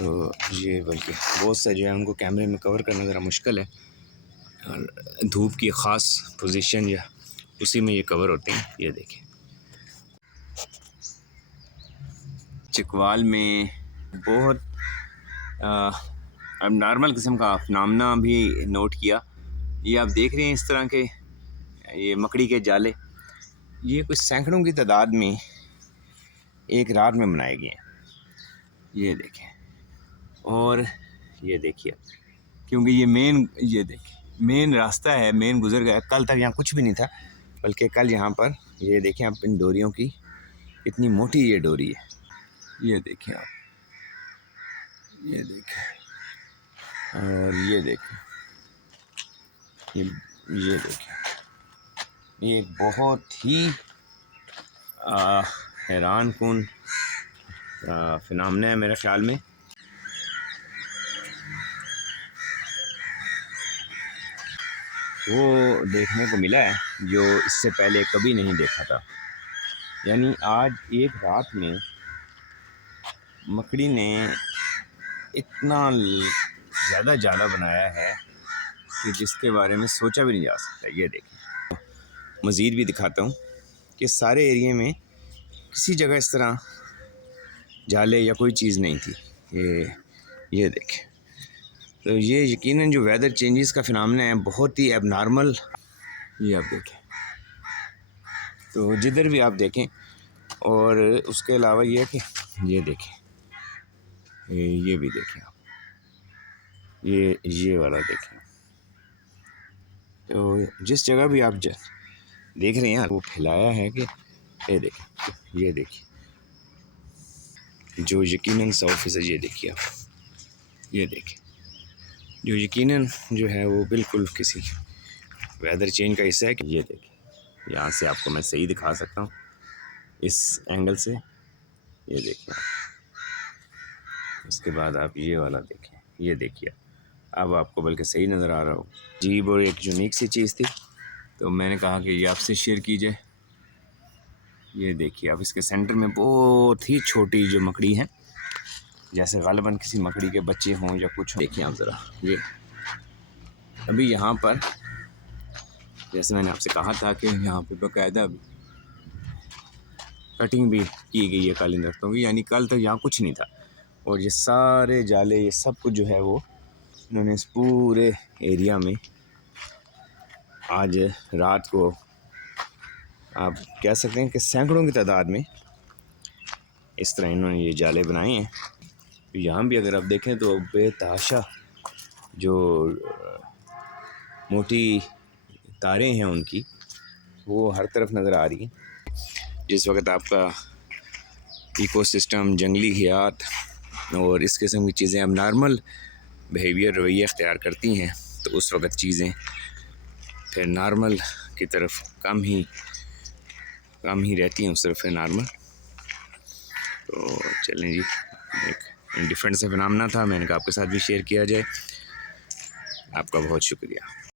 تو یہ بلکہ بہت سا جو ہے ان کو کیمرے میں کور کرنا ذرا مشکل ہے، اور دھوپ کی خاص پوزیشن یا اسی میں یہ کور ہوتے ہیں۔ یہ دیکھیں چکوال میں بہت اب نارمل قسم کا فنامنا بھی نوٹ کیا۔ یہ آپ دیکھ رہے ہیں اس طرح کے یہ مکڑی کے جالے، یہ کچھ سینکڑوں کی تعداد میں ایک رات میں بنائے گئے ہیں۔ یہ دیکھیں، اور یہ دیکھیے کیونکہ یہ دیکھیں مین راستہ ہے، مین گزر گیا۔ کل تک یہاں کچھ بھی نہیں تھا، بلکہ کل یہاں پر یہ دیکھیں آپ ان ڈوریوں کی اتنی موٹی یہ ڈوری ہے۔ یہ دیکھیں آپ، یہ دیکھیں، اور یہ دیکھیں، یہ دیکھیں، یہ بہت ہی حیران کن فنامنا ہے میرے خیال میں۔ وہ دیکھنے کو ملا ہے جو اس سے پہلے کبھی نہیں دیکھا تھا، یعنی آج ایک رات میں مکڑی نے اتنا زیادہ جالا بنایا ہے کہ جس کے بارے میں سوچا بھی نہیں جا سکتا۔ یہ دیکھیں، مزید بھی دکھاتا ہوں کہ سارے ایریے میں کسی جگہ اس طرح جالے یا کوئی چیز نہیں تھی۔ یہ دیکھیں، تو یہ یقیناً جو ویدر چینجز کا فنامنا ہے بہت ہی اب نارمل۔ یہ آپ دیکھیں، تو جدھر بھی آپ دیکھیں، اور اس کے علاوہ یہ کہ یہ دیکھیں، یہ بھی دیکھیں آپ، یہ والا دیکھیں، تو جس جگہ بھی آپ دیکھ رہے ہیں وہ پھیلایا ہے کہ یہ دیکھیں، یہ دیکھیں جو یقیناً 100% یہ دیکھیے آپ، یہ دیکھیں جو یقیناً جو ہے وہ بالکل کسی ویدر چینج کا حصہ ہے کہ یہ دیکھیں، یہاں سے آپ کو میں صحیح دکھا سکتا ہوں اس اینگل سے۔ یہ دیکھیں اس کے بعد آپ یہ والا دیکھیں، یہ دیکھیے اب آپ کو بلکہ صحیح نظر آ رہا ہو۔ عجیب اور ایک یونیک سی چیز تھی، تو میں نے کہا کہ یہ آپ سے شیئر کی جائے۔ یہ دیکھیے آپ، اس کے سینٹر میں بہت ہی چھوٹی جو مکڑی ہیں، جیسے غالباً کسی مکڑی کے بچے ہوں یا کچھ ہوں۔ دیکھیں آپ ذرا، یہ ابھی یہاں پر جیسے میں نے آپ سے کہا تھا کہ یہاں پہ باقاعدہ کٹنگ بھی کی گئی ہے قالین درختوں کی، یعنی کل تک یہاں کچھ نہیں تھا، اور یہ سارے جالے یہ سب کچھ جو ہے وہ انہوں نے اس پورے ایریا میں آج رات کو آپ کہہ سکتے ہیں کہ سینکڑوں کی تعداد میں اس طرح انہوں نے یہ جالے بنائے ہیں۔ یہاں بھی اگر آپ دیکھیں تو بے تحاشا جو موٹی تاریں ہیں ان کی وہ ہر طرف نظر آ رہی ہیں۔ جس وقت آپ کا ایکو سسٹم، جنگلی حیات اور اس قسم کی چیزیں اب نارمل بیہیویئر رویہ اختیار کرتی ہیں، تو اس وقت چیزیں پھر نارمل کی طرف کم ہی رہتی ہیں، اس طرف نارمل۔ تو چلیں جی، ایک ڈفرینٹ سے فنامنا تھا، میں نے کہا آپ کے ساتھ بھی شیئر کیا جائے۔ آپ کا بہت شکریہ۔